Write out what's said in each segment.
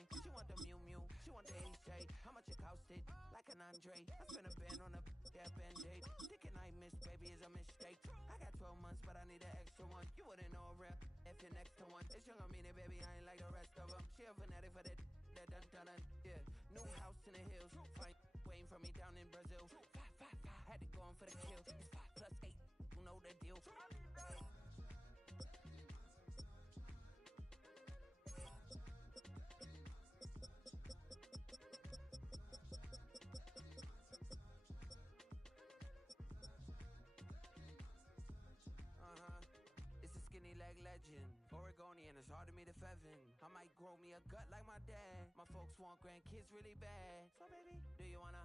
J. She want the Mew Mew, she want the AJ. How much it costed? Like an Andre. I spent a band on a that Band-Aid. Thinking I missed, baby, is a mistake. I got 12 months, but I need an extra one. You wouldn't know a rap if you're next to one. It's young, I mean it, baby, I ain't like the rest of them. She a fanatic for that dun dun dun. Yeah, new house in the hills. Fine, waiting for me down in Brazil. 5, 5, 5, had to go on for the kill. It's 5 plus 8, you know the deal. It's a skinny leg legend. Oregonian, it's hard to meet a Fevin. I might grow me a gut like my dad. My folks want grandkids really bad. So baby, do you wanna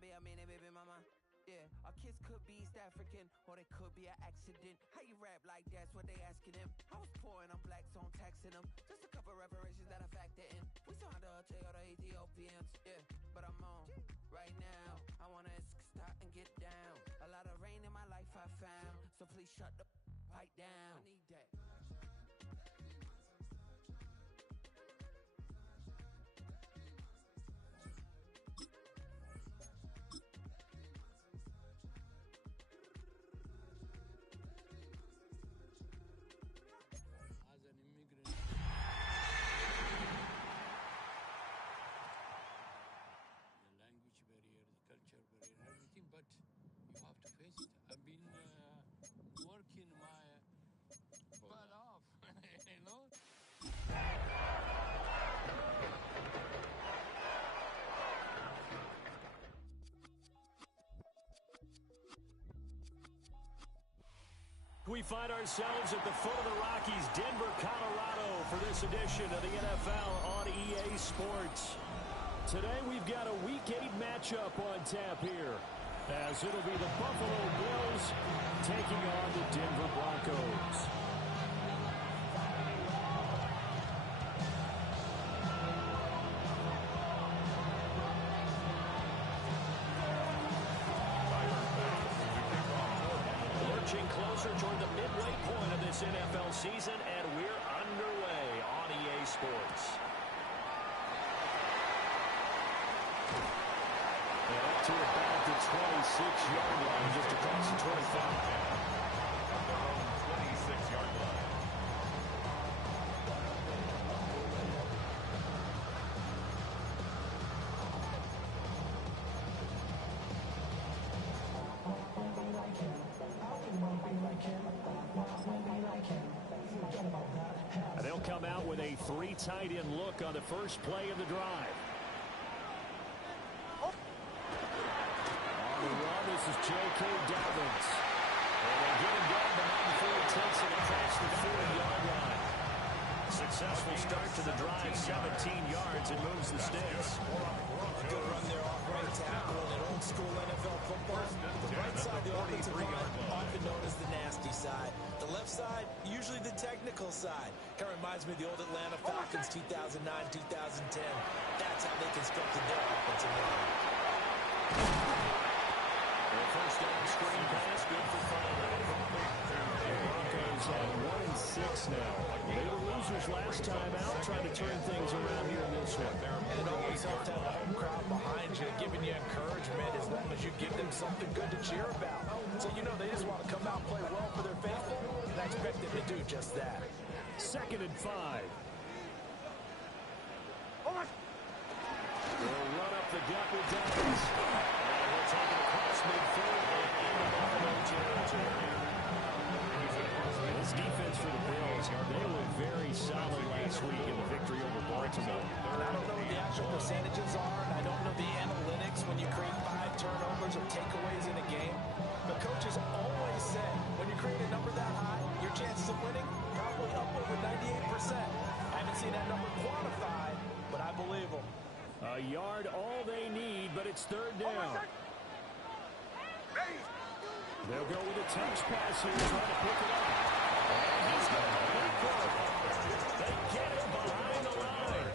be a mini baby mama? Yeah, our kids could be East African, or they could be an accident. How you rap like that's what they asking him. I was poor and I'm black, so I'm taxing them. Just a couple reparations that I factor in. We saw the Toyota Ethiopians, yeah, but I'm on right now. I wanna stop and get down. A lot of rain in my life I found, so please shut the pipe down. I need that. As an immigrant, the language barrier, the culture barrier, everything, but you have to face it. I've been working my butt off, you know? We find ourselves at the foot of the Rockies, Denver, Colorado, for this edition of the NFL on EA Sports. Today we've got a Week 8 matchup on tap here, as it'll be the Buffalo Bills taking on the Denver Broncos. Closer toward the midway point of this NFL season, and we're underway on EA Sports. And up to about the 26-yard line, just across the 25. From their own 26-yard line. They'll come out with a 3 tight end look on the first play of the drive. On the run, this is J.K. Dobbins. And they get him down behind 4, takes it across the 40-yard line. Successful start to the drive, 17 yards, and moves the sticks. Good run there off right tackle in old school NFL football. The right side, the offensive line, often known as the nasty side. The left side, usually the technical side. Kind of reminds me of the old Atlanta Falcons 2009, 2010. That's how they constructed their offensive line. First down screen pass, good for 5. The Broncos have 1-6 now. They were losers last time out, trying to turn things around here in this one. And it always helps to have a home crowd behind you, giving you encouragement as long as you give them something good to cheer about. So you know they just want to come out and play well for their faithful, and I expect them to do just that. 2nd and 5. They'll run up the gut with Dobbins. And we'll take it across midfield and into Buffalo territory. This defense for the Bills, they were very solid last week in the victory over Baltimore. And I don't know what the actual percentages are, and I don't know the analytics when you create 5 turnovers or takeaways in a game. But coaches always say, when you create a number that high, your chances of winning probably up over 98%. I haven't seen that number quantified, but I believe them. A yard all they need, but it's 3rd down. They'll go with a touch pass here, trying to pick it up. And he's got a big play. They get him behind the line.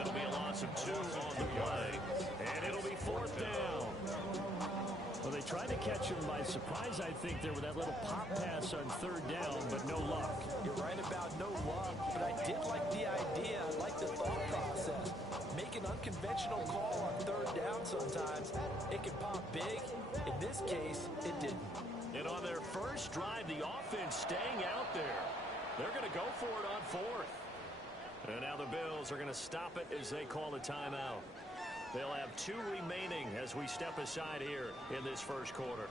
It'll be a loss of 2 on the play, and it'll be 4th down. Well, they tried to catch him by surprise, I think, there with that little pop pass on 3rd down, but no luck. You're right about no luck, but I did like the idea big. In this case, it didn't. And on their first drive, the offense staying out there. They're going to go for it on fourth. And now the Bills are going to stop it as they call a timeout. They'll have 2 remaining as we step aside here in this first quarter.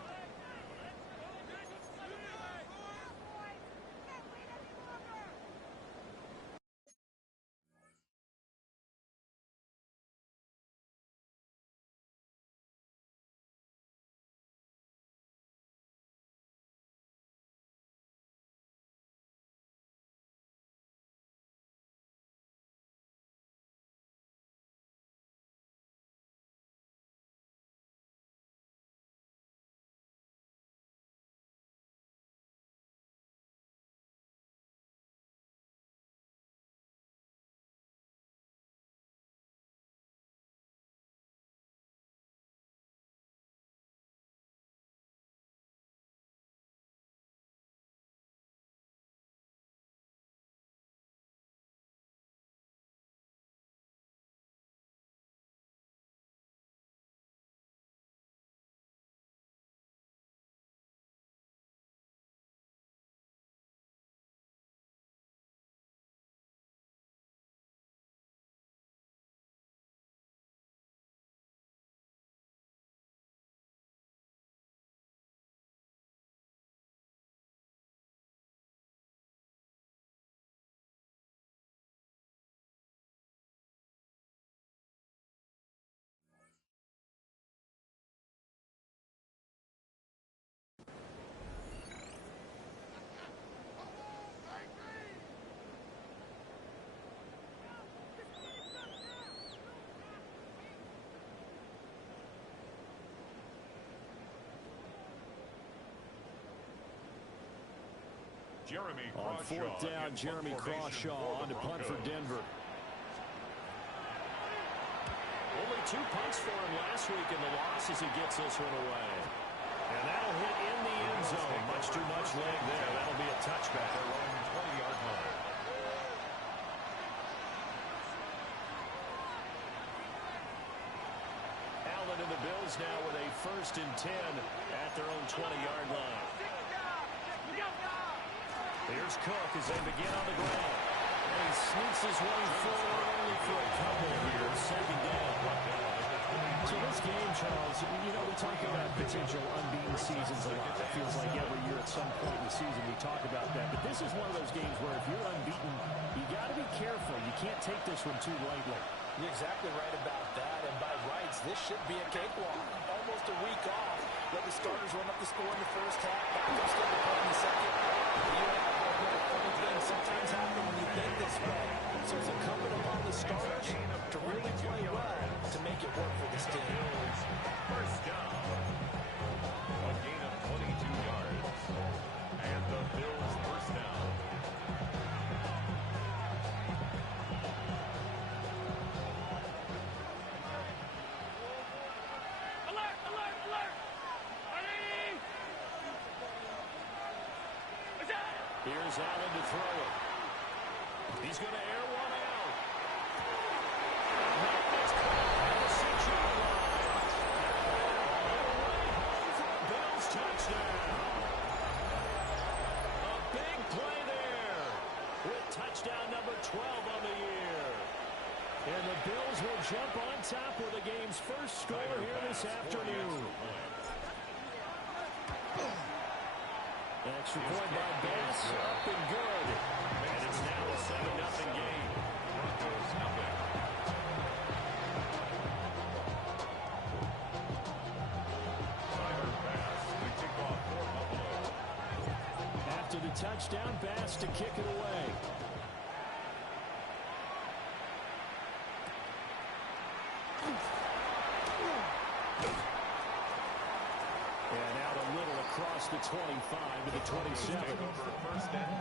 On fourth down, Jeremy Crawshaw on to punt for Denver. Only 2 punts for him last week in the loss as he gets this one away. And that'll hit in the end zone. Much too much leg there. That'll be a touchback. 20-yard line. Allen and the Bills now with a 1st and 10 at their own 20-yard line. Here's Cook as they begin on the ground. And he sneaks his way forward only for a couple here. 2nd down. So this game, Charles, you know, we talk about potential unbeaten seasons a lot. It feels like every year at some point in the season we talk about that. But this is one of those games where if you're unbeaten, you got to be careful. You can't take this one too lightly. You're exactly right about that. And by rights, this should be a cakewalk. Almost a week off. Let the starters run up the score in the first half. Backups get the point in the second. You have funny things sometimes happen when you think this way. So it's incumbent upon the starters to really play well to make it work for this team. First down. A gain of 22 yards. And the Bills first down. Alert! Alert! Alert! Ready! Here's Allen to throw it. He's going to air one out. It's caught at the 6-yard line. Bills touchdown. A big play there with touchdown number 12 on the year. And the Bills will jump on top with the game's first score here this afternoon. Extra point by Bass, up and good. And it's now a 7-0 game. Broncos nothing. Tyler Bass to kick off for Buffalo. After the touchdown, Bass to kick it away. And out a little across the 25 to the 27. Take over 1st and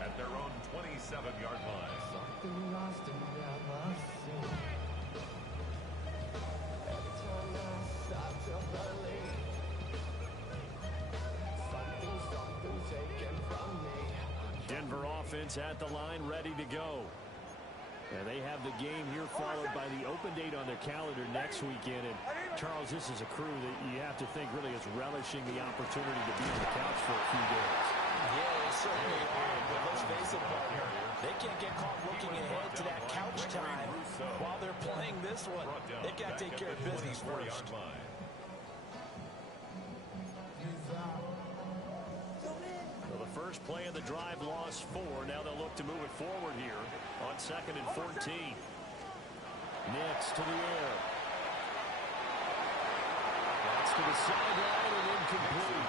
10 at their own 27-yard line. Denver offense at the line, ready to go. And they have the game here followed by the open date on their calendar next weekend. And, Charles, this is a crew that you have to think really is relishing the opportunity to be on the couch for a few days. Yeah, they certainly are. But let's face it, partner, they can't get caught looking ahead to that couch time while they're playing this one. They've got to take care of business first. Well, the first play of the drive lost 4. Now they'll look to move it forward here on 2nd and 14. Nix to the air. That's to the sideline and incomplete.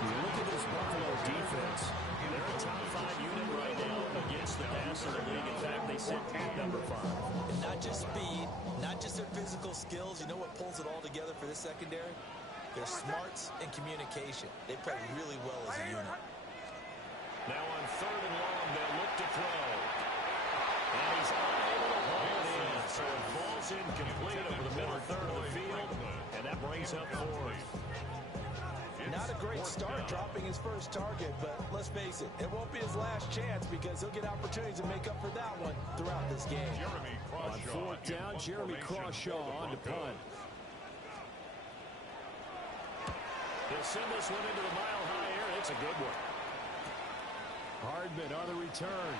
You look at this Buffalo defense. They're a top 5 unit right now against the pass in the league. In fact, they sit at number 5. And not just speed, not just their physical skills. You know what pulls it all together for this secondary? Their smarts and communication. They play really well as a unit. Now on 3rd and long, they'll look to throw. And he's unable to haul it in. So it falls incomplete over the middle third of the field. And that brings up 4th. Not a great start dropping his first target, but let's face it, it won't be his last chance because he'll get opportunities to make up for that one throughout this game. On 4th down, Jeremy Crawshaw on to punt. He'll send this one into the mile-high air. It's a good one. Hardman on the return.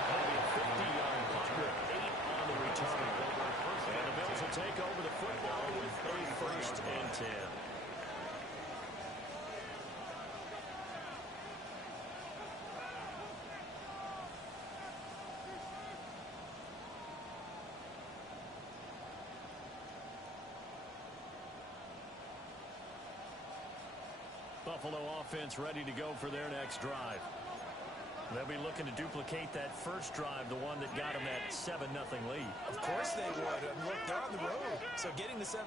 That'll be a 50-yard punt. 8 on the return. And the Bills will take over the football with a 1st and 10. Buffalo offense ready to go for their next drive. They'll be looking to duplicate that first drive, the one that got them that 7-0 lead. Of course they would. Look, they're on the road. So getting the 7-0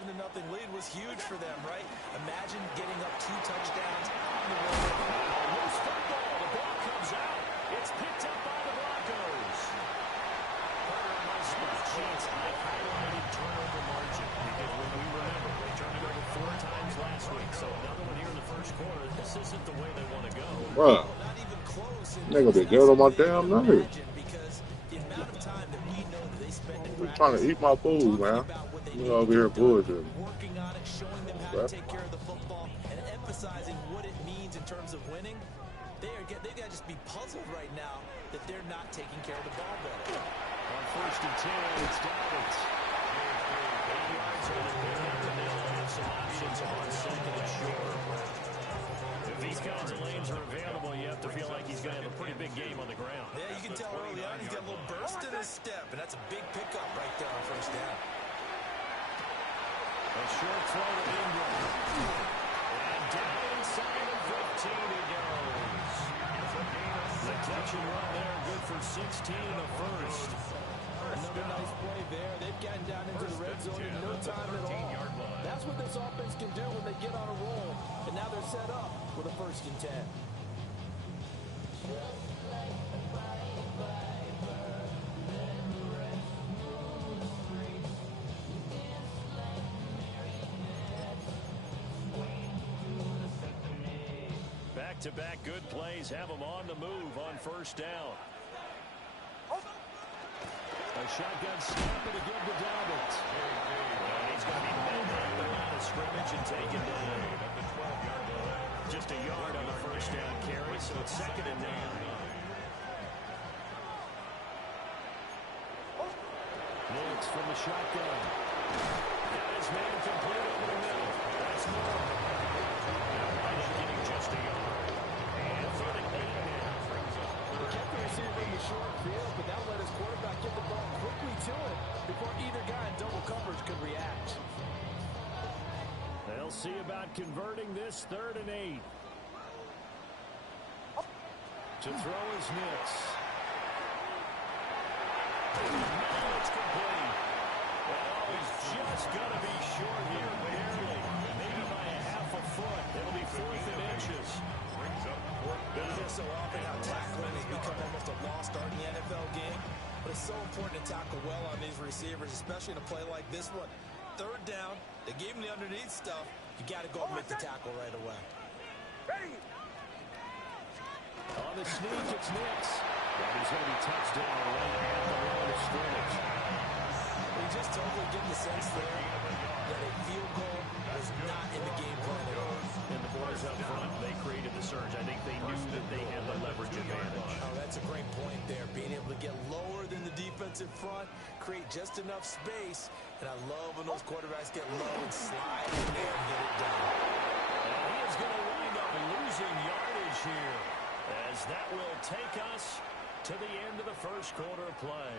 lead was huge for them, right? Imagine getting up 2 touchdowns on the road. Loose football. The ball comes out. It's picked up by the Broncos. Chance I highlighted turnover margin because when we remember, they turned it over 4 times last week. So another one here in the first quarter. This isn't the way they want to go. Wow. Not even close. Nigga, they get on my damn nerves. Because the amount of time that we know that they spend in I'm trying to eat my food, man. You over here bullshitting. Working on it, showing them how to take care of the football, and emphasizing what it means in terms of winning. They've got to just be puzzled right now that they're not taking care of the ball better. On 1st and 10, it's Dobbins. 8 yards on the pickup, and they'll have some options on 2nd and short. If these kinds of lanes are available, you have to feel like he's going to have a pretty big game on the ground. Yeah, you can tell early on he's got a little burst in his step, and that's a big pickup right there on 1st down. A short throw to Ingram. And down inside the 15 he goes. The catch and run there, good for 16 and a 1st. Another nice play there. They've gotten down into the red zone in no time at all. That's what this offense can do when they get on a roll. And now they're set up with a 1st and 10. Back-to-back good plays have them on the move on 1st down. A shotgun snap and a good to Dobbins. And he's going to be met at the line of scrimmage and taken down. Just a yard on the 1st down carry, so it's 2nd and 9. Nix from the shotgun. Got his man complete over the middle. That's more. Now White getting just a yard. And 3rd and 8 now. They kept the receiver in the short field, but that let his quarterback get the ball quickly to it before either guy in double coverage could react. They'll see about converting this 3rd and 8. To throw is Nix. Now it's complete. Well, he's just going to be short here, barely. Maybe by a half a foot. It'll be 4th and inches. We hear so often how tackling has become almost a lost art in the NFL game. But it's so important to tackle well on these receivers, especially in a play like this one. 3rd down, they gave him the underneath stuff. You got to go and make the tackle right away. On the sneak, it's Nix. And he's going to be touched down right at the line of scrimmage. We just totally get the sense there that a field goal was not in the game plan at all. And the boys up front, they created the surge. I think they knew that they had the leverage advantage. Oh, that's a great point there. Being able to get lower than the defensive front, create just enough space. And I love when those quarterbacks get low and slide in there and get it done. And he is going to wind up losing yardage here, as that will take us to the end of the first quarter of play.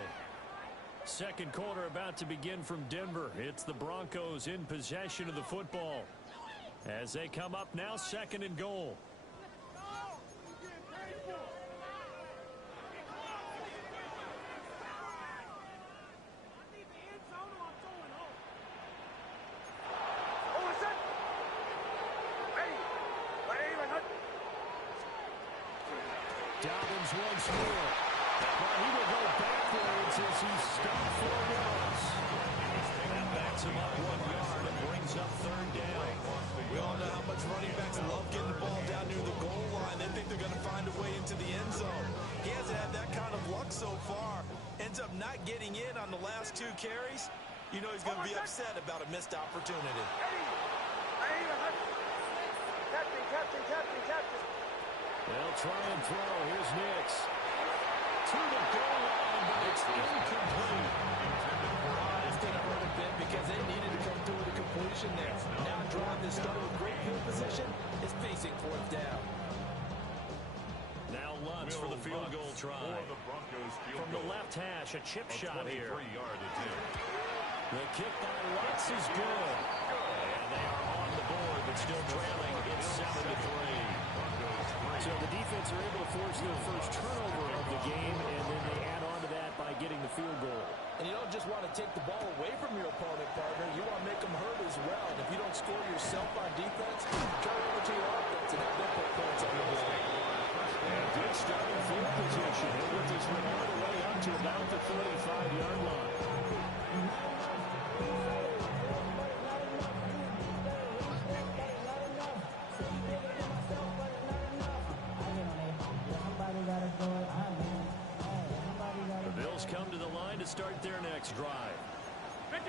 Second quarter about to begin from Denver. It's the Broncos in possession of the football as they come up now, second and goal. Dobbins once more. Well, he will go backwards as he's stopped for a loss. That backs him up 1 yard and brings up third down. We all know how much running backs love getting the ball down near the goal line. They think they're going to find a way into the end zone. He hasn't had that kind of luck so far. Ends up not getting in on the last 2 carries. You know he's going to be upset about a missed opportunity. They'll try and throw. Here's Nix. To the goal line, but it's incomplete. This didn't hurt a bit because they needed to come through with a completion there. Now drive that started with great field position is facing 4th down. Now Lutz for the field goal try. From the left hash, a chip shot here. The kick by Lutz is good. And they are on the board, but still trailing. It's 7-3. So the defense are able to force their first turnover of the game, and then they add on to that by getting the field goal. And you don't just want to take the ball away from your opponent, partner. You want to make them hurt as well. And if you don't score yourself on defense, turn it over to your offense and have them put points on the board. And good starting field position. He'll get this one all the way up to about the 35-yard line. The Bills come to the line to start their next drive. And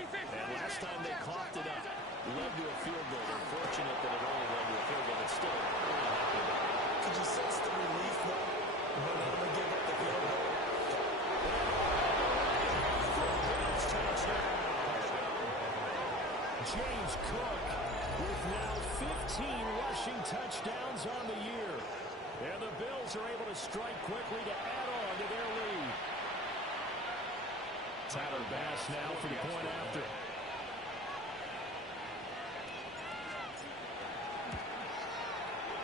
last time they coughed it up, led to a field goal. They're fortunate that it only led to a field goal, but still really happy about it. Could you sense the relief, though, when they only give up the field goal? James Cook with now 15 rushing touchdowns on the year. And the Bills are able to strike quickly to add on to their lead. Tyler Bass now for the point after.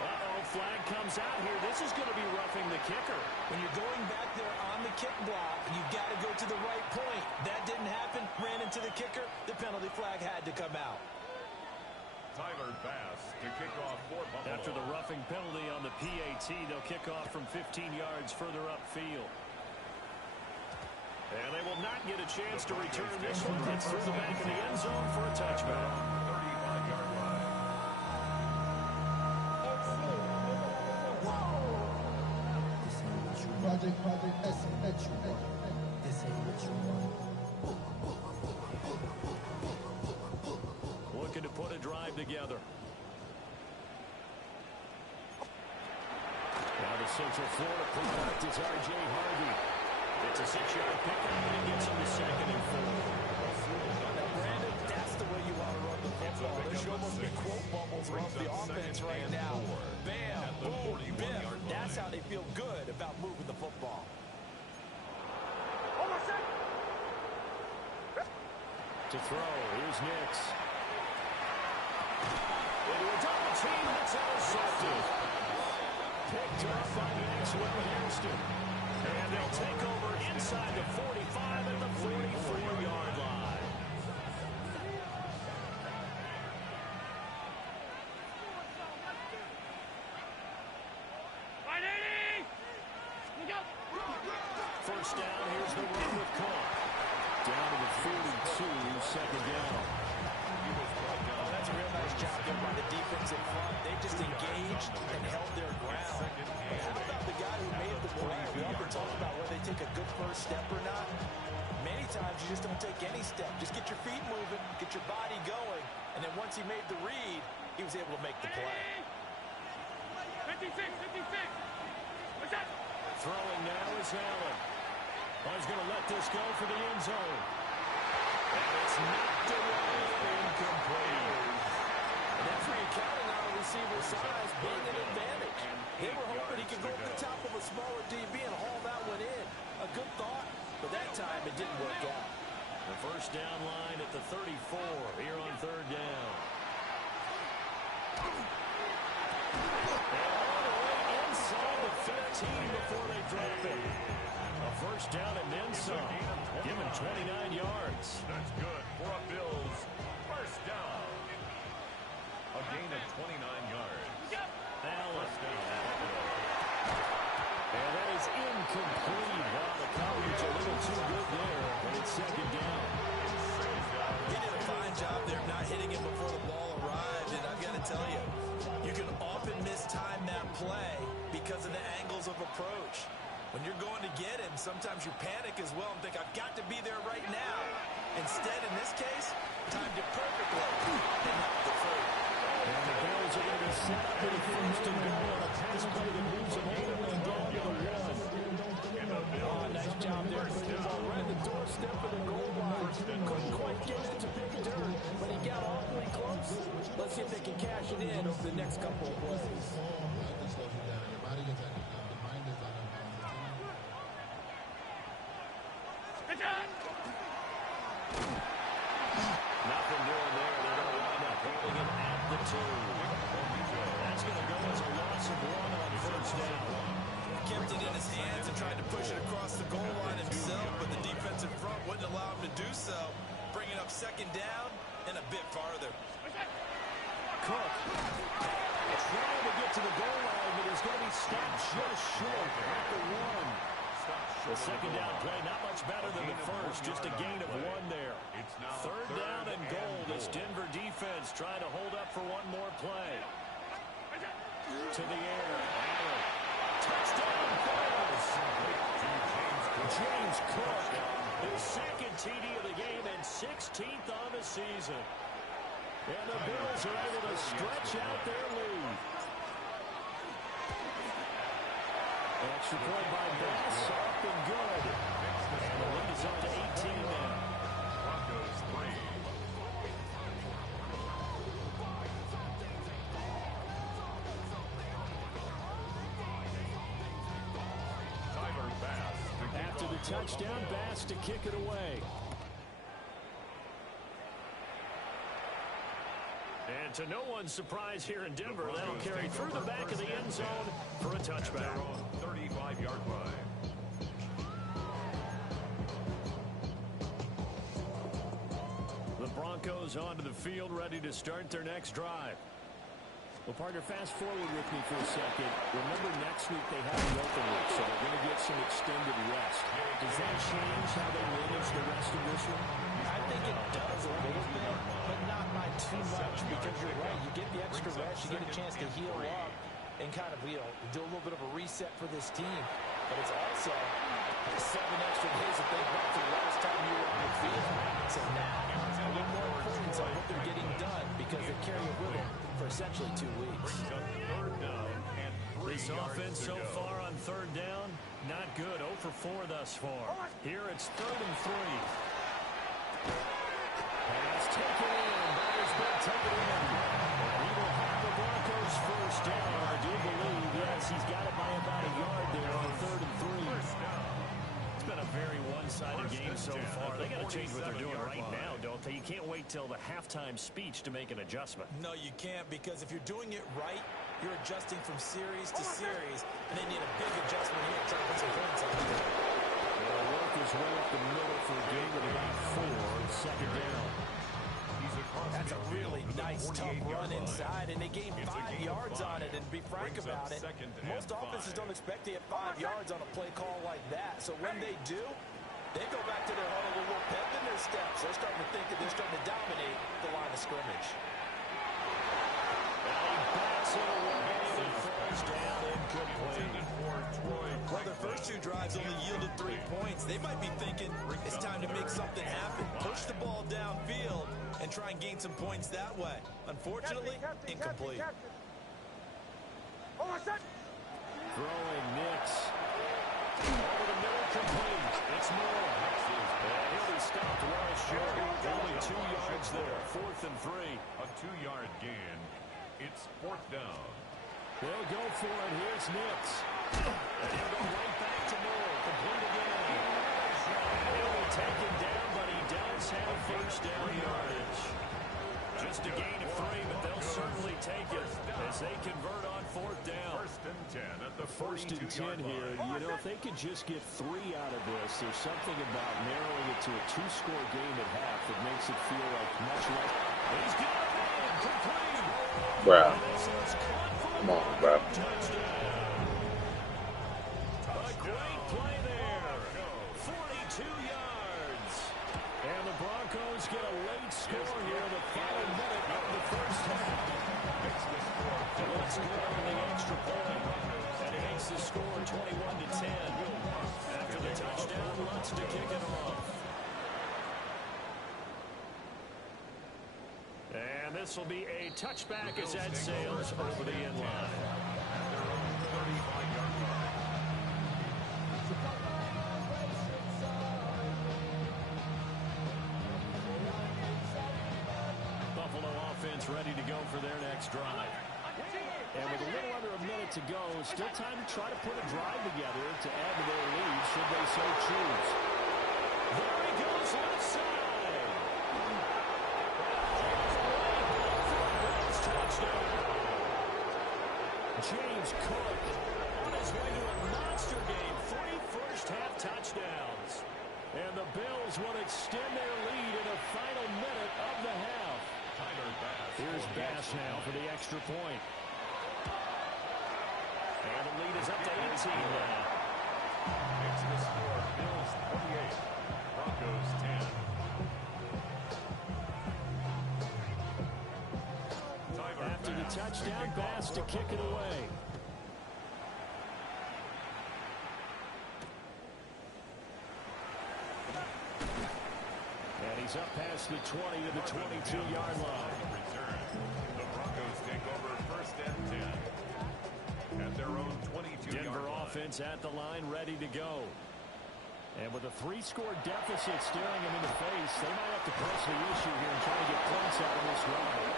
Uh-oh, flag comes out here. This is going to be roughing the kicker. When you're going back there on the kick block, you've got to go to the right point. That didn't happen. Ran into the kicker. The penalty flag had to come out. Tyler Bass to kick off for Buffalo. After the roughing penalty on the PAT, they'll kick off from 15 yards further upfield. And they will not get a chance to return this one. It's through the back of the end zone for a touchback. 35-yard line. Looking to put a drive together. Now the Central Florida product is R.J. Harvey. It's a 6-yard pickup, and it gets him to 2nd and 4. Now, Brandon, that's the way you want to run the football. There should almost be quote bubbles off the offense right now. Bam, boom, biff. That's how they feel good about moving the football. To throw, here's Nix. Into a double team, that's intercepted. Picked up by Maxwell Hairston. And they'll take over inside the 45 at the 44-yard line. First down, here's the run with Cook. Down to the 42, 2nd down. Oh, that's a real nice job there by the defensive front. They just engaged and held their ground. But how about the guy who made the play? We often talk about what take a good first step or not? Many times you just don't take any step. Just get your feet moving, get your body going, and then once he made the read, he was able to make the play. 56. What's that? Throwing now is Allen. He's going to let this go for the end zone. And it's knocked away, incomplete. And that's where you're counting on a receiver's size being an advantage. They were hoping he could go over the top of a smaller DB and haul that one in. A good thought, but that time it didn't work out. The first down line at the 34 here on third down. And all the way inside the 15 before they drop it. A first down and then some. Give him 29 yards. That's good for a Bills first down. A gain of 29 yards. Allen. And that is incomplete. Wow, the coverage a little too good there. And it's second down. He did a fine job there of not hitting him before the ball arrived. And I've got to tell you, you can often mistime that play because of the angles of approach. When you're going to get him, sometimes you panic as well and think, I've got to be there right now. Instead, in this case, timed it perfectly and helped the third. And the Bills are going to be set up in first and goal on a pass play that moves them ultimately down to the one. Oh, nice job there. Putting the ball right at the doorstep of the goal line. Couldn't quite get it to pick dirt, but he got awfully close. Let's see if they can cash it in over the next couple of plays. Nothing doing there. They're going to wind up holding him at the 2. That's going to go as a loss of 1 on first down. Kept it in his hands and tried to push it across the goal line himself, but the defensive front wouldn't allow him to do so. Bringing up second down and a bit farther. Cook trying to get to the goal line, but he's going to be stopped just short at the 1. The second down play, not much better than the first, just a gain of 1 there. Third down and goal. This Denver defense trying to hold up for one more play. To the air. Allen. Touchdown, Bills. James Cook, his second TD of the game and 16th on the season. And the Bills are able to stretch out their lead. Extra point by Bass, up and good. And the lead is up to 18 now. Broncos 3. Tyler Bass. After the touchdown, Bass to kick it away. And to no one's surprise here in Denver, that'll carry through the back of the end zone for a touchback. 35-yard line. The Broncos onto the field, ready to start their next drive. Well, partner, fast forward with me for a second. Remember, next week they have the open week, so they're going to get some extended rest. Does that change how they manage the rest of this one? I think it does a little bit, but not by too much, because you're right. You get the extra rest, you get a chance to heal up and kind of, do a little bit of a reset for this team. But it's also 7 extra days that they brought to the last time you were on the field. So now, a little more importance on what they're getting done, because they carry it with them for essentially 2 weeks. This offense so far on third down, not good. 0 for 4 thus far. Here it's 3rd and 3. Pass taken in. Byers been taken in. He will have the Broncos first down. I do believe, yes, he's got it by about a yard there on 3rd and 3. It's been a very one-sided game so far. They got to change what they're doing right now, don't they? You can't wait till the halftime speech to make an adjustment. No, you can't, because if you're doing it right, you're adjusting from series to series, and they need a big adjustment here to put some points on it. They'll work his way up the middle for a gain of about 4, second down. That's a really nice, tough run inside, and they gained 5 yards on it. And to be frank about it, most offenses don't expect to get 5 yards on a play call like that. So when they do, they go back to their huddle with a little pep in their steps. They're starting to think that they're starting to dominate the line of scrimmage. Now he backs it away and falls down Well, their first 2 drives only yielded 3 points. They might be thinking it's time to make something happen. Push the ball downfield and try and gain some points that way. Unfortunately, incomplete. Throwing Nix. Over the middle, complete. It's Moore. And he'll be stopped well short. Only 2 yards there. 4th and 3. A 2-yard gain. It's 4th down. They'll go for it. Here's Nix. And he'll go right back to Moore. Complete again. And he'll be taken down, but he does have first down yardage. Just a gain of 3, but they'll certainly take it as they convert on 4th down. 1st and 10 at the 1st and 10 here. You know, if they could just get 3 out of this, there's something about narrowing it to a 2-score game at half that makes it feel like much less. He's got a man. Complete. Wow. Come on, bro. A great play there. 42 yards. And the Broncos get a late score here in the final minute of the first half. Let's go on the extra point. And it makes the score 21-10. After the touchdown, Lutz to kick it off. And this will be a touchback as that sails over the end line. Buffalo offense ready to go for their next drive. And with a little under a minute to go, still time to try to put a drive together to add to their lead should they so choose. There he goes left side. James Cook on his way to a monster game. 3 first-half touchdowns. And the Bills will extend their lead in the final minute of the half. Here's Bass now for the extra point. And the lead is up to 18 now. Makes the score Bills 28, Broncos 10. After the touchdown, Bass to kick it away. And he's up past the 20 to the 22-yard line. The Broncos take over 1st and 10 at their own 22-yard Denver line. offense at the line, ready to go. And with a 3-score deficit staring them in the face, they might have to press the issue here and try to get points out of this drive.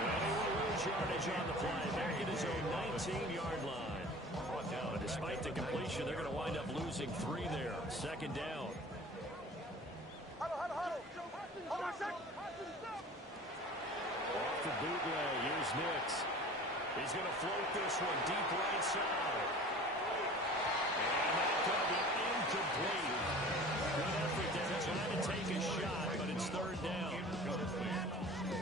And he will lose yardage on the play. Back at his own 19-yard line. But despite the completion, they're going to wind up losing 3 there. 2nd down. Off the bootleg, here's Nix. He's going to float this one deep right side. And that's going to be incomplete. Good effort there. Trying to take a shot, but it's 3rd down.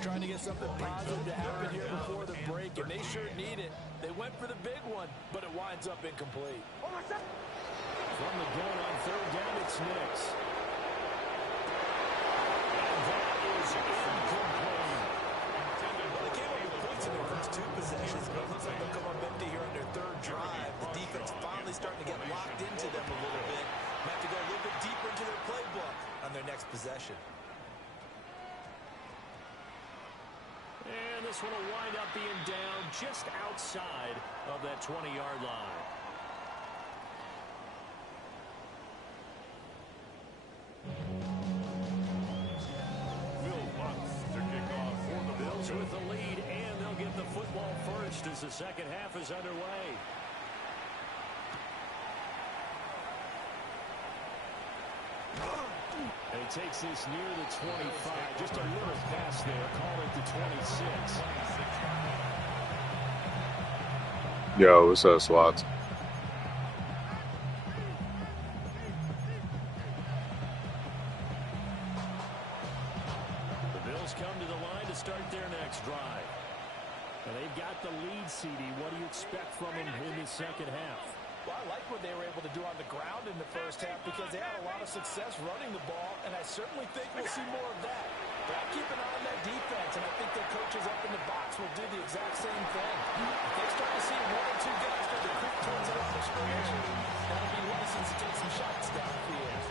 Trying to get something positive to happen here before the break, and they sure need it. They went for the big one, but it winds up incomplete. From the gun on 3rd down, it's Nix. And that is incomplete. Well, they came up with points in their first 2 possessions, but it looks like they'll come up empty here on their 3rd drive. The defense finally starting to get locked into them a little bit. Might have to go a little bit deeper into their playbook on their next possession. And this one will wind up being down just outside of that 20-yard line. Bills with the lead, and they'll get the football first as the second half is underway. And he takes this near the 25. Just a little pass there. Call it the 26. Yo, what's up, SWAT? The Bills come to the line to start their next drive. And they've got the lead, CD. What do you expect from them in the second half? Well, I like what they were able to do on the ground in the first half because they had a lot of success running the ball, and I certainly think we'll see more of that. But I keep an eye on that defense, and I think their coaches up in the box will do the exact same thing. If they start to see one or two guys go to creep towards the line of scrimmage, that'll be license to take some shots downfield.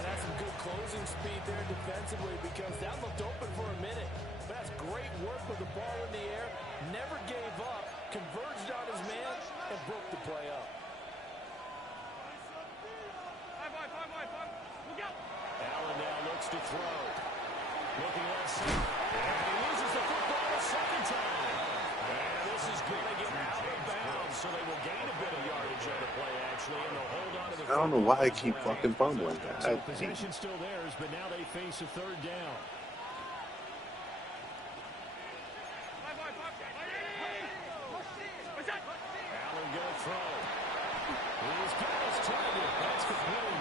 That's some good closing speed there defensively because that looked open for a minute. But that's great work with the ball in the air. Never gave up, converged on his man, and broke the play up. Allen now looks to throw. Looking left side. And he loses the football a second time. And this is going to get out of bounds, so they will gain a bit of yardage on the play, actually, and they'll hold on to the I don't know why I keep fucking fumbling. So possession still theirs, but now they face a third down. Allen going to throw. He's got his target. That's complete.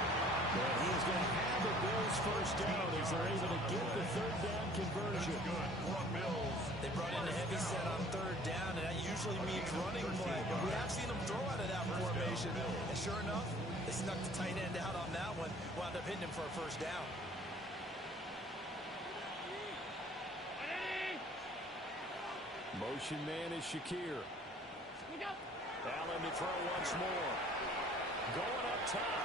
And he's going to have the Bills first down as they're able to get the third down conversion. They brought in a heavy set on third down, and that usually means running play. But we have seen them throw out of that formation. And sure enough, they snuck the tight end out on that one. Wound up hitting him for a first down. Motion man is Shakir. Allen to throw once more. Going up top.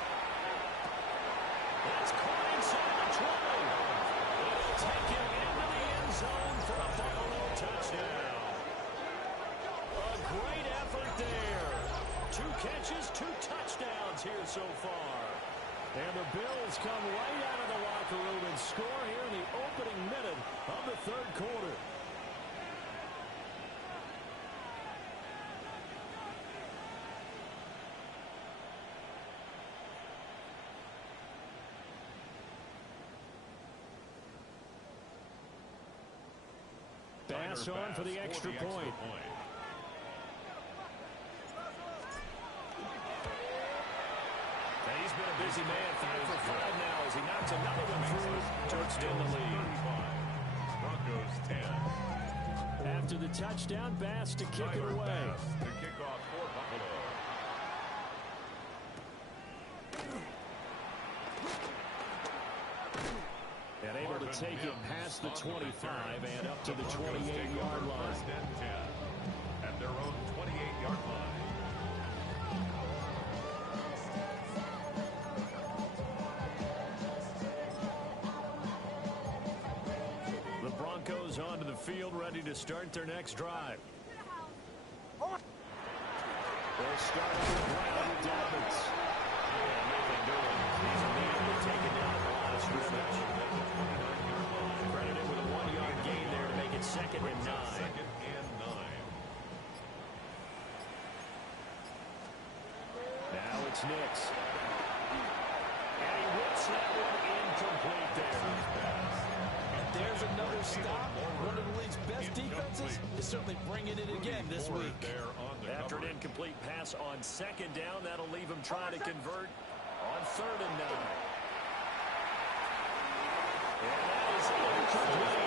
That's caught inside the 20. It'll take him into the end zone for a Buffalo touchdown. A great effort there. 2 catches, 2 touchdowns here so far. And the Bills come right out of the locker room and score here in the opening minute of the third quarter. Pass on for the extra point. And he's been a busy man, 5 for 5 now as he knocks another one through to extend the lead. Broncos 10. After the touchdown, Bass to kick it away. The kickoff for Buffalo. And able to take it past the 25 and up to the 28-yard line. First and 10 at their own 28-yard line. The Broncos onto the field, ready to start their next drive. They'll start on the ground with Dobbins. He's immediately taken down the line of scrimmage. Credited with a 1-yard gain there to make it 2nd and 9. 2nd and 9. Now it's Nix. And he whips that one incomplete there. And there's another stop. One of the league's best defenses is certainly bringing it again this week. After an incomplete pass on 2nd down, that'll leave him trying to convert on 3rd and 9. And that is incomplete.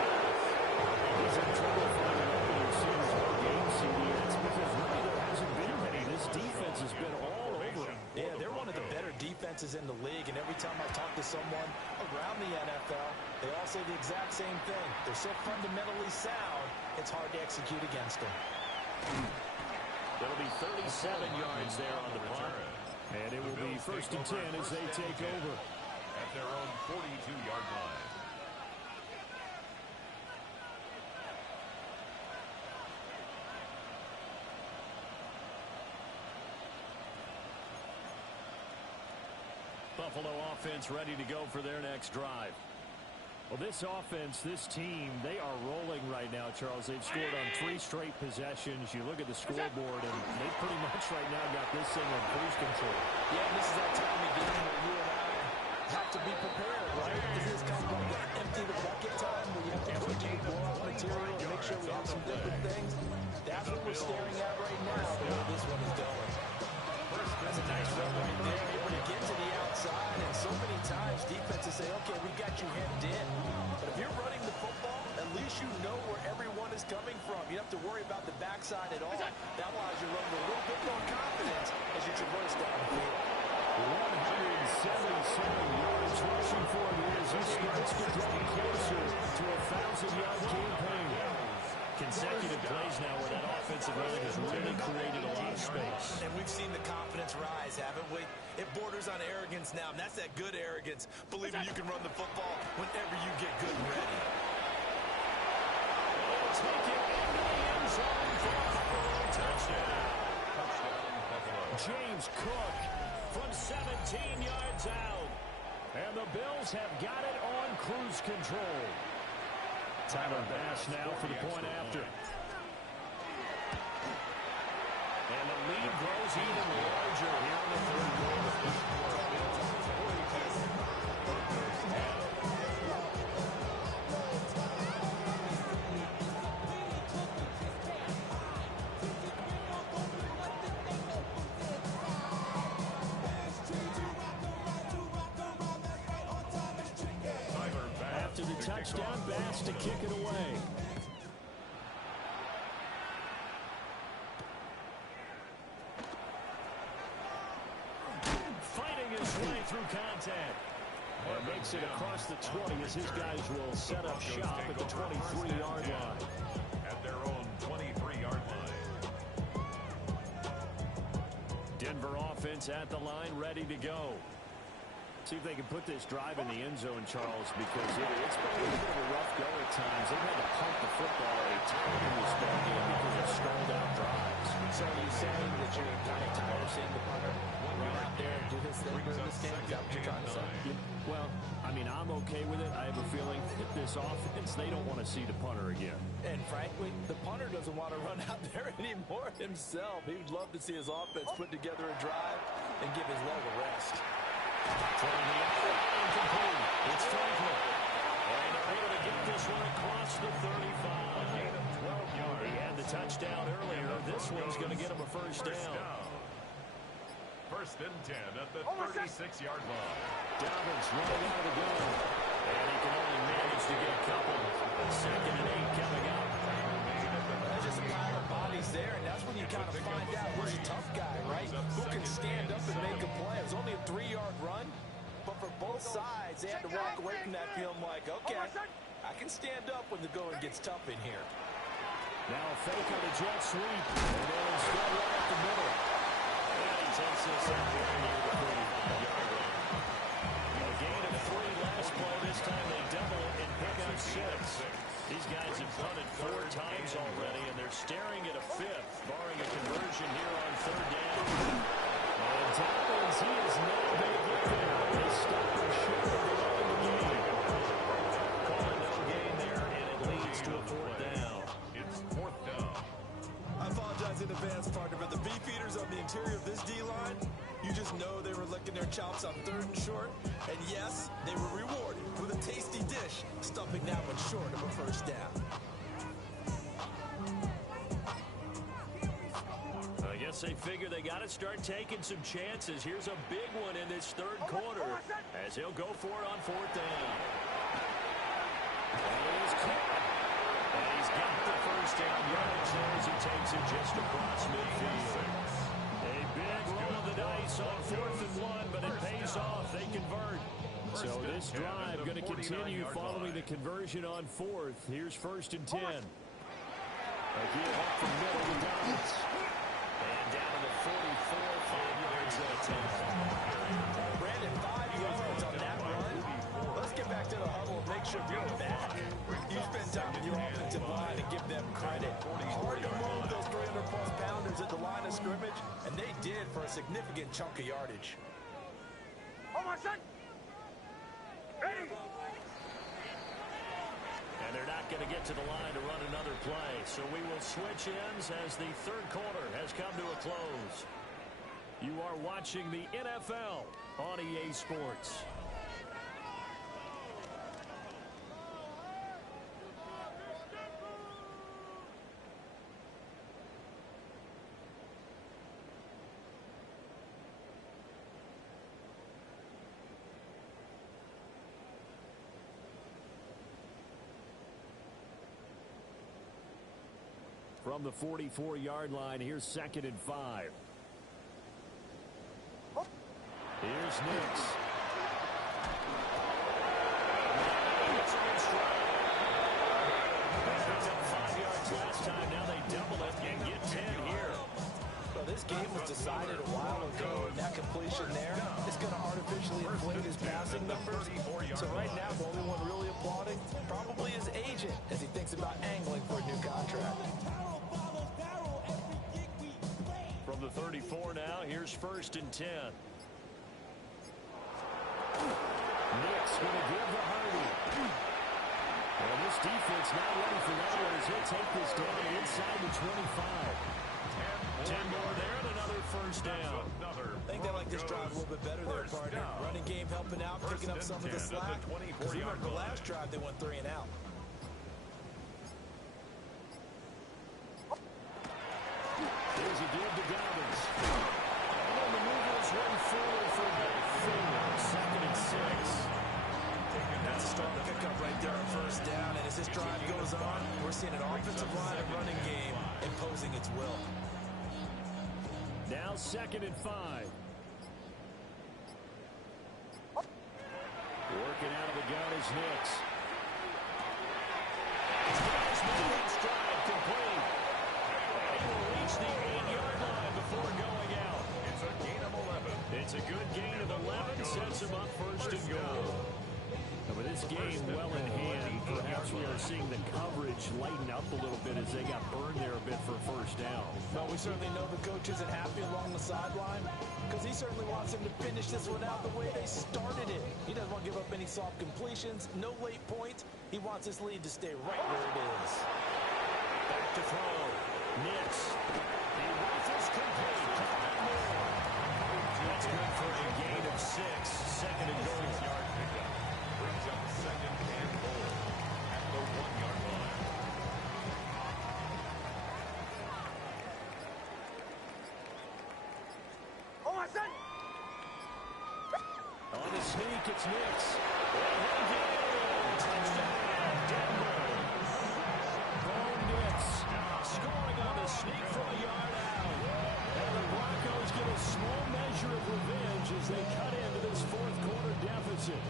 He's in trouble finding opening series or game CD. It's because really there hasn't been many. This defense has been all over him. Yeah, they're one of the better defenses in the league, and every time I talk to someone around the NFL, they all say the exact same thing. They're so fundamentally sound, it's hard to execute against them. It'll be 37 yards there on the punt. And it will be 1st and 10 as they take over. At their own 42-yard line. Buffalo offense ready to go for their next drive. Well, this offense, this team, they are rolling right now, Charles. They've scored on 3 straight possessions. You look at the scoreboard, and they pretty much right now got this thing on cruise control. Yeah, and this is that time of game where you and I have to be prepared, right? This is kind of like the empty the bucket time where you have to quickly blow out material and make sure we have some different things. That's what we're staring at right now, the way this one is going. That's a nice run right there. Able to get to the outside, and so many times defenses say, okay, we got you hemmed in. But if you're running the football, at least you know where everyone is coming from. You You don't have to worry about the backside at all. That allows you to run with a little bit more confidence as you traverse down the field. 177 yards rushing for him as he starts to draw closer to a 1,000-yard campaign. Consecutive plays now where that offensive line has really created a lot of space. And we've seen the confidence rise, haven't we? It borders on arrogance now, and that's that good arrogance, believing you can run the football whenever you get good and ready. Take it into the end zone for a Buffalo touchdown. James Cook from 17 yards out. And the Bills have got it on cruise control. Tyler Bass now for the point after. And the lead grows even larger here in the third quarter. After the touchdown, Bass to kick it away. Fighting his way through contact. And makes it across the 20 as his guys will set up shop at the 23-yard line. At their own 23-yard line. Denver offense at the line, ready to go. See if they can put this drive in the end zone, Charles, because it's been a little bit of a rough go at times. They've had to pump the football a ton in this ball game because of stalled out drives. So are you saying that you're kind of tired of seeing the punter run out there and do his thing during this game? Is that what you're trying to say? Well, I mean, I'm okay with it. I have a feeling that this offense, they don't want to see the punter again. And frankly, the punter doesn't want to run out there anymore himself. He would love to see his offense put together a drive and give his leg a rest. Throwing the incomplete. It's Franklin. And they're able to get this one across the 35. 12 yards. He had the touchdown earlier. This one's going to get him a first down. First and 10 at the 36-yard line. Dobbins running out of the gun. And he can only manage to get a couple. Second and 8 coming up. There's just a pile of bodies there, and that's when you kind of find out who's a tough guy, right? Who can stand up and make a play. It was only a 3-yard run, but for both sides, they had to walk away from that feeling like, okay, I can stand up when the going gets tough in here. Now a fake on the jet sweep. And then instead right up the middle. And he takes this out there near the 35-yard line. A gain of 3 last play. This time they double it and pick up 6. These guys have punted 4 times already, and they're staring at a 5th, barring a conversion here on 3rd down. And Dobbins, he is not going to get there. They stop him short of the line to gain. Calling no gain there, and it leads to a 4th down. It's 4th down. I apologize in advance, partner, but the beefeaters on the interior of this D-line, you just know they were licking their chops on 3rd and short. And yes, they were rewarded with a tasty dish, stumping that one short of a first down. I guess they figure they got to start taking some chances. Here's a big one in this 3rd quarter as he'll go for it on 4th down. And it is caught. And he's got the first down yardage there as he takes it just across midfield. A big roll of the dice on 4th and 1, but it pays off. They convert. So this drive going to continue following the conversion on 4th. Here's 1st and 10. Again, up the middle to Dobbins. And down to the 44, 5 yards at a 10. Brandon, 5 yards on that run. Let's get back to the huddle and make sure you're back. You spend time with your offensive line and give them credit. Hard to move those 300-plus pounders at the line of scrimmage, and they did for a significant chunk of yardage. And they're not going to get to the line to run another play. So we will switch ends as the 3rd quarter has come to a close. You are watching the NFL on EA Sports. from the 44-yard line. Here's 2nd and 5. Here's Nix. They picked up 5 yards last time. Now they double it and get 10 here. Well, this game was decided a while ago, and that completion there is going to artificially inflate his passing numbers. So right now, the only one really applauding probably his agent as he thinks about angling for a new contract. From the 34 now, here's 1st and 10. Nick's going to give the Hardy. And this defense not ready for that one as he'll take this down inside the 25. 10 more there and another 1st down. I think they like this drive a little bit better there, partner. Running game helping out, picking up some of the slack. Because remember, the last drive they went 3 and out. Here's a give to Dobbins. And the movers run forward for about 4. 2nd and 6. That's a strong pickup right there on 1st down. And as this drive goes on, we're seeing an offensive line and running game imposing its will. Now 2nd and 5. Working out of the gun is Nix. He's moving stride complete. He will reach the 8-yard line before going out. It's a gain of 11. It's a good gain of 11. Sets him up 1st and goal. And with this game well in hand, perhaps we are seeing the coverage lighten up a little bit as they got burned there a bit for 1st down. Well, we certainly know the coach isn't happy along the sideline because he certainly wants him to finish this one out the way they started it. He doesn't want to give up any soft completions, no late points. He wants his lead to stay right where it is. Back to throw. Nix. He rifles complete. That's good for a gain of 6. 2nd and goal. Yard pickup. Brings up 2nd and goal at the 1-yard line. On the sneak, it's Nix. Touchdown, Denver. Bo Nix scoring on the sneak from a yard out. And the Broncos get a small measure of revenge as they cut into this 4th quarter deficit.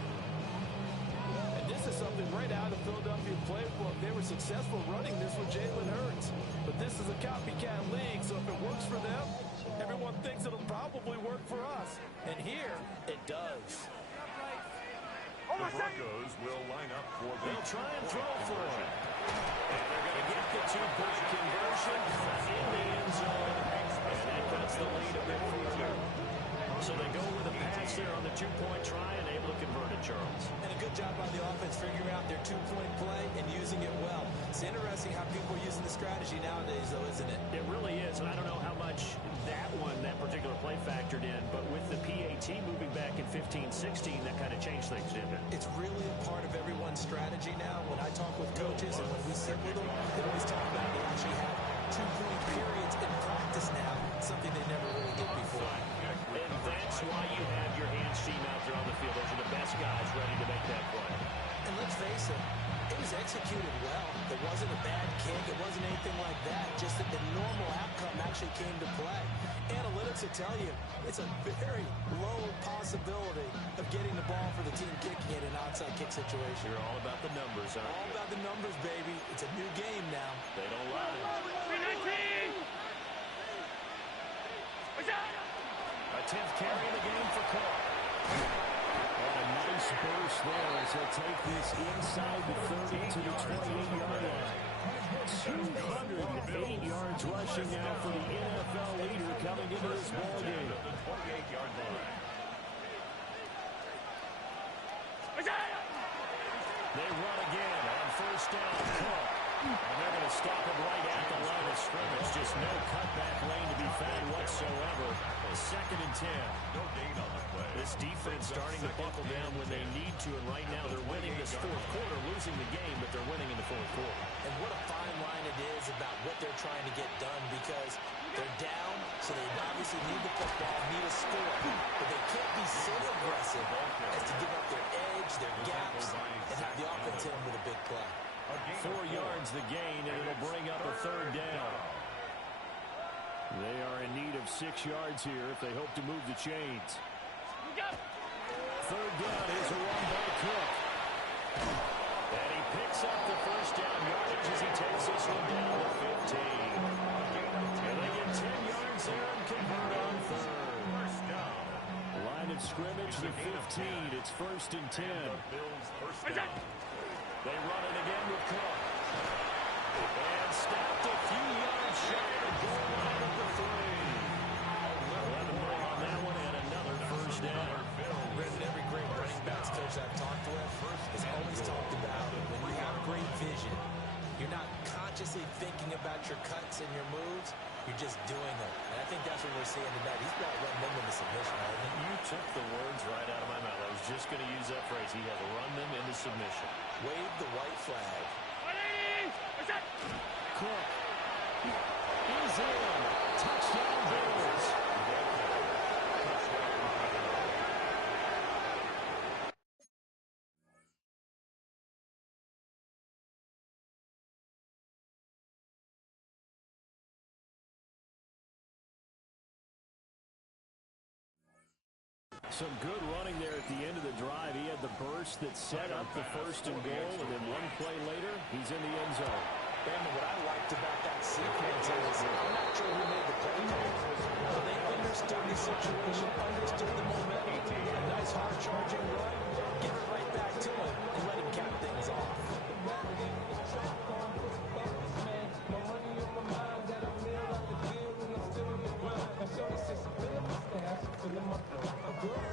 And this is something right out of the Philadelphia playbook. They were successful running this with Jalen Hurts. But this is a copycat league, so if it works for them, everyone thinks it'll probably work for us. And here, it does. The Broncos will line up for the They'll try and throw for it. And they're going to get the 2-point conversion in the end zone. And that cuts the lead a bit further. So they go with a pass there on the 2-point try and able to convert it, Charles. And a good job by the offense figuring out their 2-point play and using it well. It's interesting how people are using the strategy nowadays, though, isn't it? It really is, and I don't know how much that particular play factored in, but with the PAT moving back in 15-16, that kind of changed things, didn't it? It's really a part of everyone's strategy now. When I talk with coaches and when we sit with them, they always talk about they actually have 2-point periods in practice now, something they never really did before. And that's why you have your hands team out there on the field. Those are the best guys ready to make that play. And let's face it, it was executed well. It wasn't a bad kick. It wasn't anything like that. Just that the normal outcome actually came to play. Analytics will tell you it's a very low possibility of getting the ball for the team kicking it in an onside kick situation. You're all about the numbers, huh? All about the numbers, baby. It's a new game now. They don't lie. A 10th carry in the game for Cook. And a nice burst there as he'll take this inside the 30 to the 28-yard line. 208 yards rushing now for the NFL leader coming into this ball game. 28-yard line. They run again on 1st down. Cook. And they're going to stop him right at the line of scrimmage. Just no cutback lane to be found whatsoever. 2nd and 10. No gain on the play. This defense starting to buckle down when they need to, and right now they're winning this 4th quarter, losing the game, but they're winning in the 4th quarter. And what a fine line it is about what they're trying to get done because they're down, so they obviously need the football, need a score, but they can't be so aggressive as to give up their edge, their gaps, and have the offense hit them with a big play. 4 yards yards the gain, and it'll bring up a third down. They are in need of 6 yards here if they hope to move the chains. Third down is a run by Cook. And he picks up the first down yardage as he takes this one down to 15. And they get 10 yards there and convert on third. First down. Line of scrimmage to 15. It's 1st and 10. Bills first down. They run it again with Cook. And stopped a few yards shy of the goal line at the 3. 11 more on that one and another first down. Brendan, every great running backs coach I've talked with has always talked about when you have great vision, you're not consciously thinking about your cuts and your moves, you're just doing them. And I think that's what we're seeing tonight. He's got to run them into submission, hasn't he? You took the words right out of my mouth. I was just going to use that phrase. He has run them into submission. Wave the white flag. Cook is in. Touchdown Bills. Some good running there at the end of the drive. He had the burst that set up the 1st and goal, and then one play later, he's in the end zone. And what I liked about that sequence is I'm not sure who made the play call, but they understood the situation, understood the momentum. A nice hard-charging run, give it right back to him, and let him cap things off.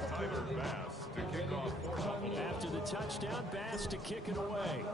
Tyler Bass to kick off for Buffalo. After the touchdown, Bass to kick it away.